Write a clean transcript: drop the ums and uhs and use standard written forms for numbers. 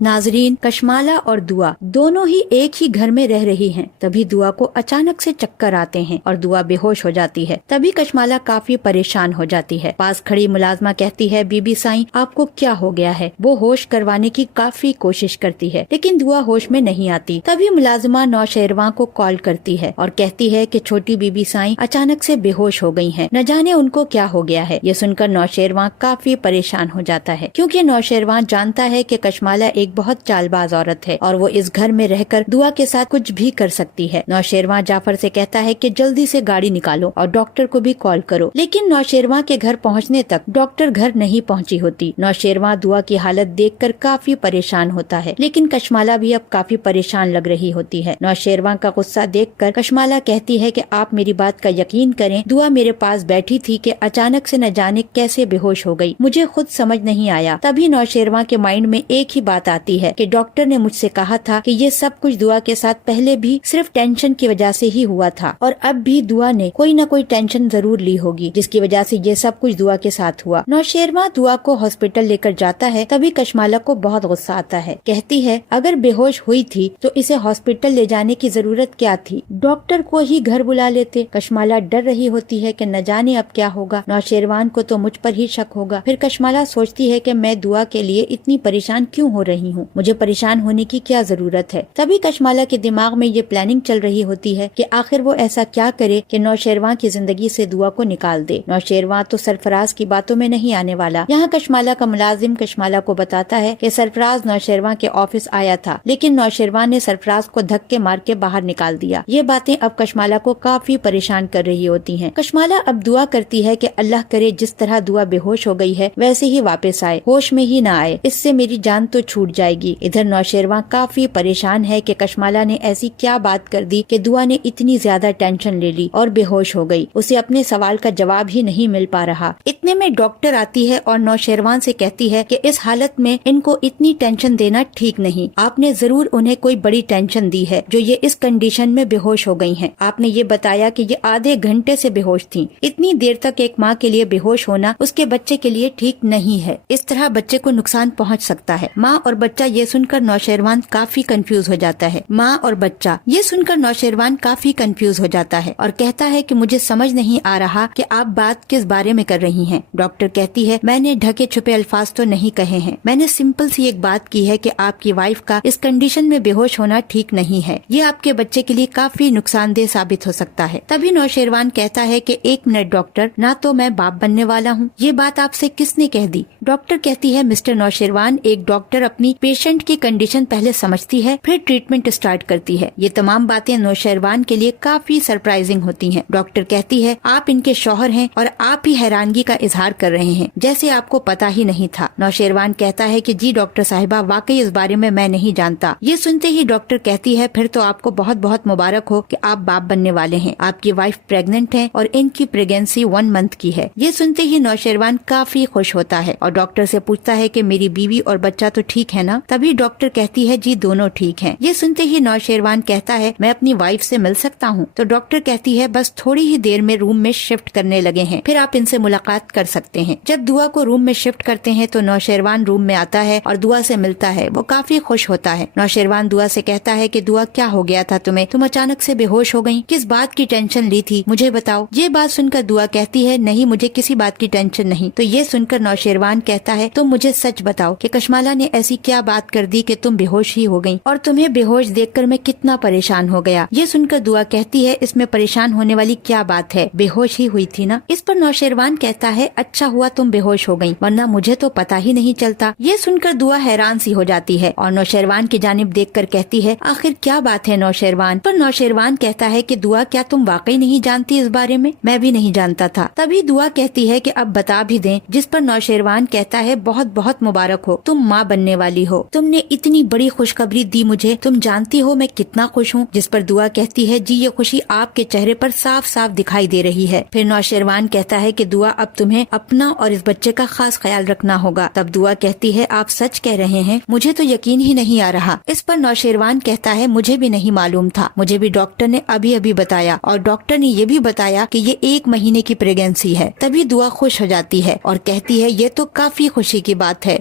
नाजरीन, कशमाला और दुआ दोनों ही एक ही घर में रह रही हैं। तभी दुआ को अचानक से चक्कर आते हैं और दुआ बेहोश हो जाती है। तभी कशमाला काफी परेशान हो जाती है। पास खड़ी मुलाजमा कहती है, बीबी साईं आपको क्या हो गया है? वो होश करवाने की काफी कोशिश करती है लेकिन दुआ होश में नहीं आती। तभी मुलाजमा नौशेरवां को कॉल करती है और कहती है कि छोटी बीबी साईं अचानक से बेहोश हो गई हैं। न जाने उनको क्या हो गया है। ये सुनकर नौशेरवां काफी परेशान हो जाता है क्योंकि नौशेरवां जानता है कि कशमाला एक बहुत चालबाज औरत है और वो इस घर में रहकर दुआ के साथ कुछ भी कर सकती है। नौशेरवां जाफर से कहता है कि जल्दी से गाड़ी निकालो और डॉक्टर को भी कॉल करो। लेकिन नौशेरवां के घर पहुंचने तक डॉक्टर घर नहीं पहुंची होती। नौशेरवां दुआ की हालत देखकर काफी परेशान होता है लेकिन कशमाला भी अब काफी परेशान लग रही होती है। नौशेरवां का गुस्सा देखकर कशमाला कहती है कि आप मेरी बात का यकीन करें, दुआ मेरे पास बैठी थी कि अचानक से न जाने कैसे बेहोश हो गई, मुझे खुद समझ नहीं आया। तभी नौशेरवां के माइंड में एक ही बात आती है कि डॉक्टर ने मुझसे कहा था कि ये सब कुछ दुआ के साथ पहले भी सिर्फ टेंशन की वजह से ही हुआ था और अब भी दुआ ने कोई न कोई टेंशन जरूर ली होगी जिसकी वजह से ये सब कुछ दुआ के साथ हुआ। नौशेरवां दुआ को हॉस्पिटल लेकर जाता है। तभी कशमाला को बहुत गुस्सा आता है। कहती है, अगर बेहोश हुई थी तो इसे हॉस्पिटल ले जाने की जरूरत क्या थी? डॉक्टर को ही घर बुला लेते। कशमाला डर रही होती है कि न जाने अब क्या होगा। नौशेरवान को तो मुझ पर ही शक होगा। फिर कशमाला सोचती है कि मैं दुआ के लिए इतनी परेशान क्यों हो रही हूँ, मुझे परेशान होने की क्या जरूरत है। तभी कशमाला के दिमाग में ये प्लानिंग चल रही होती है कि आखिर वो ऐसा क्या करे कि नौशेरवां की जिंदगी से दुआ को निकाल दे। नौशेरवां तो सरफराज की बातों में नहीं आने वाला। यहाँ कशमाला का मुलाजिम कशमाला को बताता है कि सरफराज नौशेरवां के ऑफिस आया था लेकिन नौशेरवां ने सरफराज को धक्के मार के बाहर निकाल दिया। ये बातें अब कशमाला को काफी परेशान कर रही होती हैं। कशमाला अब दुआ करती है कि अल्लाह करे जिस तरह दुआ बेहोश हो गई है वैसे ही वापस आए, होश में ही ना आए, इससे मेरी जान तो छूट जाएगी। इधर नौशेरवां काफी परेशान है कि कशमाला ने ऐसी क्या बात कर दी कि दुआ ने इतनी ज्यादा टेंशन ले ली और बेहोश हो गई। उसे अपने सवाल का जवाब ही नहीं मिल पा रहा। इतने में डॉक्टर आती है और नौशेरवां से कहती है कि इस हालत में इनको इतनी टेंशन देना ठीक नहीं। आपने जरूर उन्हें कोई बड़ी टेंशन दी है जो ये इस कंडीशन में बेहोश हो गई हैं। आपने ये बताया कि ये आधे घंटे से बेहोश थीं। इतनी देर तक एक माँ के लिए बेहोश होना उसके बच्चे के लिए ठीक नहीं है। इस तरह बच्चे को नुकसान पहुँच सकता है। माँ और बच्चा ये सुनकर नौशेरवान काफी कंफ्यूज हो जाता है। माँ और बच्चा ये सुनकर नौशेरवान काफी कंफ्यूज हो जाता है और कहता है कि मुझे समझ नहीं आ रहा कि आप बात किस बारे में कर रही हैं। डॉक्टर कहती है, मैंने ढके छुपे अल्फाज तो नहीं कहे हैं, मैंने सिंपल सी एक बात की है कि आपकी वाइफ का इस कंडीशन में बेहोश होना ठीक नहीं है। ये आपके बच्चे के लिए काफी नुकसानदेह साबित हो सकता है। तभी नौशेरवान कहता है कि एक मिनट डॉक्टर, ना तो मैं बाप बनने वाला हूँ, ये बात आपसे किसने कह दी? डॉक्टर कहती है, मिस्टर नौशेरवान, एक डॉक्टर अपनी पेशेंट की कंडीशन पहले समझती है फिर ट्रीटमेंट स्टार्ट करती है। ये तमाम बातें नौशेरवान के लिए काफी सरप्राइजिंग होती हैं। डॉक्टर कहती है, आप इनके शौहर हैं और आप ही हैरानगी का इजहार कर रहे हैं जैसे आपको पता ही नहीं था। नौशेरवान कहता है कि जी डॉक्टर साहिबा, वाकई इस बारे में मैं नहीं जानता। ये सुनते ही डॉक्टर कहती है, फिर तो आपको बहुत बहुत मुबारक हो कि आप बाप बनने वाले हैं। आपकी वाइफ प्रेग्नेंट है और इनकी प्रेगनेंसी 1 मंथ की है। ये सुनते ही नौशेरवान काफी खुश होता है और डॉक्टर से पूछता है कि मेरी बीवी और बच्चा तो ठीक है ना? तभी डॉक्टर कहती है, जी दोनों ठीक हैं। ये सुनते ही नौशेरवान कहता है, मैं अपनी वाइफ से मिल सकता हूँ? तो डॉक्टर कहती है, बस थोड़ी ही देर में रूम में शिफ्ट करने लगे हैं, फिर आप इनसे मुलाकात कर सकते हैं। जब दुआ को रूम में शिफ्ट करते हैं तो नौशेरवान रूम में आता है और दुआ से मिलता है। वो काफी खुश होता है। नौशेरवान दुआ से कहता है कि दुआ, क्या हो गया था तुम्हें? तुम अचानक से बेहोश हो गई, किस बात की टेंशन ली थी, मुझे बताओ। ये बात सुनकर दुआ कहती है, नहीं मुझे किसी बात की टेंशन नहीं। तो ये सुनकर नौशेरवान कहता है, तुम मुझे सच बताओ कि कशमाला ने ऐसी क्या बात कर दी कि तुम बेहोश ही हो गई और तुम्हें बेहोश देखकर मैं कितना परेशान हो गया। ये सुनकर दुआ कहती है, इसमें परेशान होने वाली क्या बात है, बेहोश ही हुई थी ना। इस पर नौशेरवान कहता है, अच्छा हुआ तुम बेहोश हो गई, वरना मुझे तो पता ही नहीं चलता। ये सुनकर दुआ हैरान सी हो जाती है और नौशेरवान की जानिब देखकर कहती है, आखिर क्या बात है नौशेरवान? पर नौशेरवान कहता है कि दुआ, क्या तुम वाकई नहीं जानती इस बारे में? मैं भी नहीं जानता था। तभी दुआ कहती है कि अब बता भी दें। जिस पर नौशेरवान कहता है, बहुत बहुत मुबारक हो, तुम माँ बनने वाली हो, तुमने इतनी बड़ी खुशखबरी दी मुझे, तुम जानती हो मैं कितना खुश हूँ। जिस पर दुआ कहती है, जी ये खुशी आपके चेहरे पर साफ साफ दिखाई दे रही है। फिर नौशेरवान कहता है कि दुआ, अब तुम्हें अपना और इस बच्चे का खास ख्याल रखना होगा। तब दुआ कहती है, आप सच कह रहे हैं? मुझे तो यकीन ही नहीं आ रहा। इस पर नौशेरवान कहता है, मुझे भी नहीं मालूम था, मुझे भी डॉक्टर ने अभी अभी बताया और डॉक्टर ने ये भी बताया कि ये 1 महीने की प्रेगनेंसी है। तभी दुआ खुश हो जाती है और कहती है, ये तो काफी खुशी की बात है।